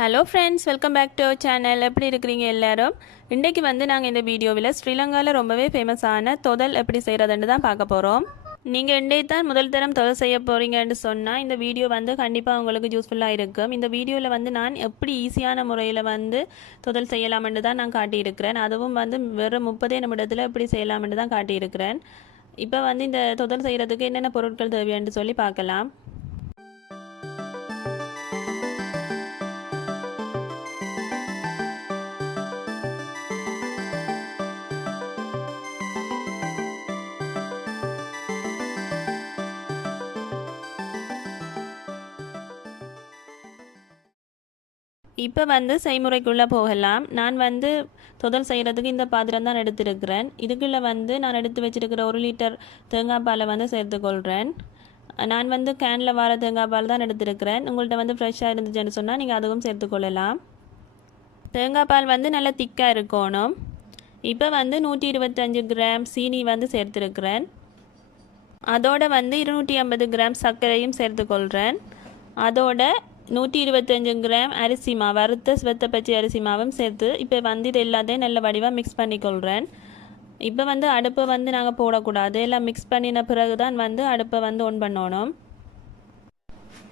Hello friends, welcome back to our channel. எப்படி இருக்கிறீங்க எல்லாரும்? இன்றைக்கு நாங்கள் இந்த வீடியோவில் ஸ்ரீலங்காவில் ரொம்பவே ஃபேமஸான தொதல் எப்படி செய்கிறதுன்னு தான் பார்க்க போகிறோம். நீங்கள் இன்றைக்கு தான் முதல் தரம் தொதல் செய்ய போகிறீங்கன்னு சொன்னால் இந்த வீடியோ கண்டிப்பாக உங்களுக்கு யூஸ்ஃபுல்லாக இருக்கும். இந்த வீடியோவில் நான் எப்படி ஈஸியான முறையில் தொதல் செய்யலாம்னு தான் நான் காட்டியிருக்கிறேன். அதுவும் வெறும் 30 நிமிடத்தில் எப்படி செய்யலாம்னு தான் காட்டியிருக்கிறேன். இப்போ இந்த தொதல் செய்கிறதுக்கு என்னென்ன பொருட்கள் தேவைன்னு சொல்லி பார்க்கலாம். இப்போ செய்முறைக்குள்ளே போகலாம். நான் தொதல் செய்கிறதுக்கு இந்த பாத்திரம் தான் எடுத்திருக்கிறேன். இதுக்குள்ளே நான் எடுத்து வச்சிருக்கிற 1 லிட்டர் தேங்காய் பாலை சேர்த்துக்கொள்கிறேன். நான் கேனில் வர தேங்காய் பால் தான் எடுத்திருக்கிறேன். உங்கள்கிட்ட ஃப்ரெஷ்ஷாக இருந்துச்சுன்னு சொன்னால் நீங்கள் அதுவும் சேர்த்துக்கொள்ளலாம். தேங்காய் பால் நல்லா திக்காக இருக்கணும். இப்போ 125 கிராம் சீனி சேர்த்துருக்கிறேன். அதோட 250 கிராம் சர்க்கரையும் சேர்த்துக்கொள்கிறேன். அதோட 125 கிராம் அரிசி மாவு, வறுத்த சிவத்த பச்சை அரிசி மாவும் சேர்த்து இப்போ இது எல்லாத்தையும் நல்ல வடிவாக மிக்ஸ் பண்ணிக்கொள்கிறேன். இப்போ அடுப்பை நாங்கள் போடக்கூடாது. எல்லாம் மிக்ஸ் பண்ணின பிறகு தான் அடுப்பை ஆன் பண்ணணும்.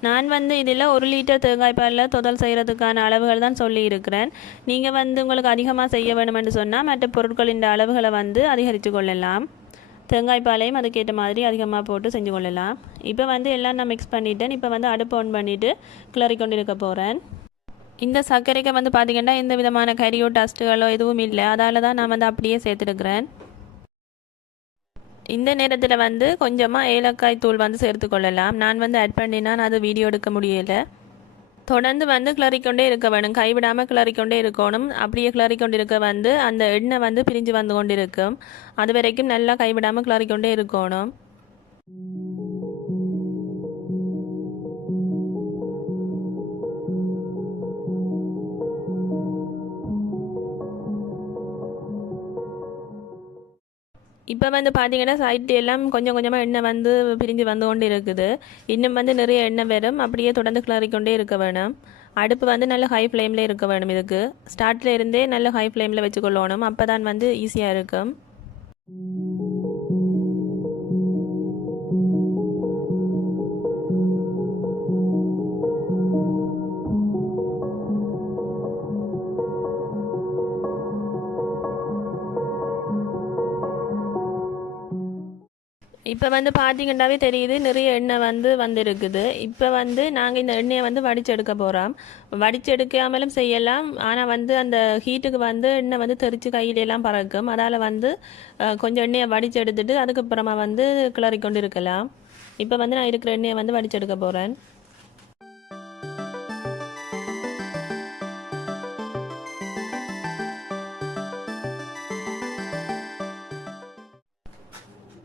நான் இதில் 1 லிட்டர் தேங்காய் பாலில் தொதல் செய்கிறதுக்கான அளவுகள் தான் சொல்லியிருக்கிறேன். நீங்கள் உங்களுக்கு அதிகமாக செய்ய வேணுமென்று சொன்னால் மற்ற பொருட்களின் அளவுகளை அதிகரித்து கொள்ளலாம். தேங்காய் பாலையும் அதுக்கேற்ற மாதிரி அதிகமாக போட்டு செஞ்சு கொள்ளலாம். இப்போ எல்லாம் நான் மிக்ஸ் பண்ணிட்டேன். இப்போ அடுப்பு ஆன் பண்ணிவிட்டு கிளறி கொண்டு இருக்க போகிறேன். இந்த சர்க்கரைக்கு பார்த்திங்கன்னா எந்த விதமான கரியோ டஸ்ட்டுகளோ எதுவும் இல்லை. அதால் தான் நான் அப்படியே சேர்த்துருக்கிறேன். இந்த நேரத்தில் கொஞ்சமாக ஏலக்காய் தூள் சேர்த்து கொள்ளலாம். நான் ஆட் பண்ணினா அது வீடியோ எடுக்க முடியலை. தொடர்ந்து கிளறிக்கொண்டே இருக்க வேணும். கைவிடாமல் கிளறிக்கொண்டே இருக்கணும். அப்படியே கிளறிக்கொண்டு இருக்க அந்த எண்ணெய் பிரிஞ்சு வந்து கொண்டு இருக்கும். அது வரைக்கும் நல்லா கைவிடாமல் கிளறிக்கொண்டே இருக்கணும். இப்போ பார்த்தீங்கன்னா சைட்டு எல்லாம் கொஞ்சம் கொஞ்சமாக எண்ணெய் பிரிஞ்சு வந்து கொண்டு இருக்குது. இன்னும் நிறைய எண்ணெய் வரும். அப்படியே தொடர்ந்து கிளறிக்கொண்டே இருக்க வேணும். அடுப்பு நல்ல ஹை ஃப்ளேமில் இருக்க வேணும். இதுக்கு ஸ்டார்டில் இருந்தே நல்ல ஹை ஃப்ளேமில் வச்சுக்கொள்ளணும். அப்போ தான் ஈஸியாக இருக்கும். இப்போ பார்த்தீங்கன்னாவே தெரியுது நிறைய எண்ணெய் வந்துருக்குது. இப்போ நாங்கள் இந்த எண்ணெயை வடிச்செடுக்க போகிறோம். வடிச்செடுக்காமலும் செய்யலாம். ஆனால் அந்த ஹீட்டுக்கு எண்ணெய் தெரித்து கையிலெல்லாம் பறக்கும். அதால் கொஞ்சம் எண்ணெயை வடிச்செடுத்துட்டு அதுக்கப்புறமா கிளறி கொண்டு இருக்கலாம். இப்போ நான் இருக்கிற எண்ணெயை வடிச்செடுக்க போகிறேன்.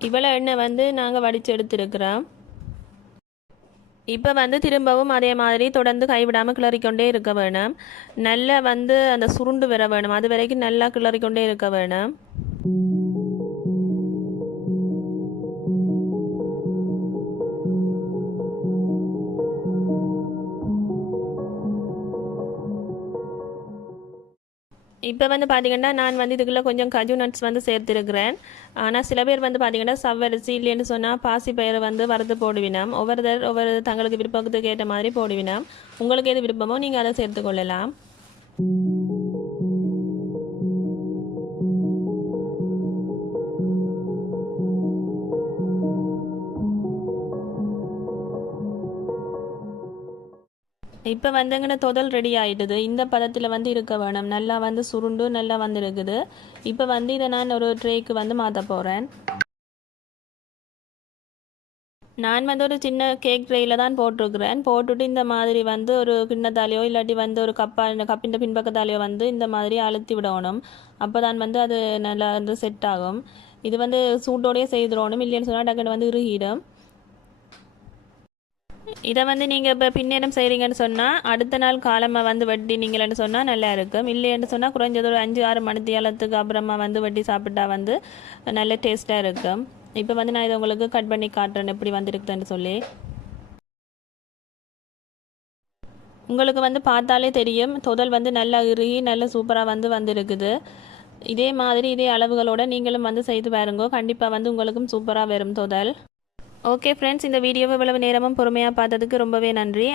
இவ்வளோ எண்ணெய் நாங்கள் வடித்து எடுத்துருக்கிறோம். இப்போ திரும்பவும் அதே மாதிரி தொடர்ந்து கைவிடாமல் கிளறிக்கொண்டே இருக்க வேணும். நல்லா அந்த சுருண்டு வர வேணும். அது வரைக்கும் நல்லா கிளறிக்கொண்டே இருக்க வேணும். இப்போ பார்த்தீங்கன்னா நான் இதுக்குள்ளே கொஞ்சம் கஜு நட்ஸ் சேர்த்துருக்கிறேன். ஆனால் சில பேர் பார்த்தீங்கன்னா சவ்வரிசி இல்லைன்னு சொன்னால் பாசி பயிரை வறுத்து போடுவினோம். ஒவ்வொரு தங்களுக்கு விருப்பத்துக்கு ஏற்ற மாதிரி போடுவினோம். உங்களுக்கு எது விருப்பமோ நீங்கள் அதை சேர்த்துக்கொள்ளலாம். இப்போ எங்கன தொதல் ரெடி ஆகிடுது. இந்த பதத்தில் இருக்க வேணும். நல்லா சுருண்டு நல்லா இருக்குது. இப்போ இதை நான் ஒரு ட்ரேக்கு மாற்ற போகிறேன். நான் ஒரு சின்ன கேக் ட்ரேயில் தான் போட்டிருக்கிறேன். போட்டுட்டு இந்த மாதிரி ஒரு கிண்ணத்தாலேயோ இல்லாட்டி ஒரு கப்பின் பின்பக்கத்தாலேயோ இந்த மாதிரி அழுத்தி விடணும். அப்போ தான் அது நல்லா செட் ஆகும். இது சூட்டோடையே செய்திடணும். இல்லைன்னு சொன்னால் டக்குன்னு இறுகிடும். இதை நீங்கள் இப்போ பின்னேரம் செய்கிறீங்கன்னு சொன்னால் அடுத்த நாள் காலமாக வெட்டினீங்களேன்னு சொன்னால் நல்லா இருக்கும். இல்லைன்னு சொன்னால் குறைஞ்சது ஒரு 5-6 மணித்தியாலத்துக்கு அப்புறமா வெட்டி சாப்பிட்டா நல்ல டேஸ்ட்டாக இருக்கும். இப்போ நான் இதை உங்களுக்கு கட் பண்ணி காட்டுறேன் எப்படி இருக்குதுன்னு சொல்லி. உங்களுக்கு வந்து பார்த்தாலே தெரியும் தொதல் வந்து நல்லா இறுகி நல்ல சூப்பராக வந்திருக்குது. இதே மாதிரி இதே அளவுகளோட நீங்களும் வந்து செய்து பாருங்க. கண்டிப்பாக வந்து உங்களுக்கும் சூப்பராக வரும் தொதல். ஓகே ஃப்ரெண்ட்ஸ், இந்த வீடியோவை இவ்வளவு நேரமும் பொறுமையாக பார்த்ததுக்கு ரொம்பவே நன்றி.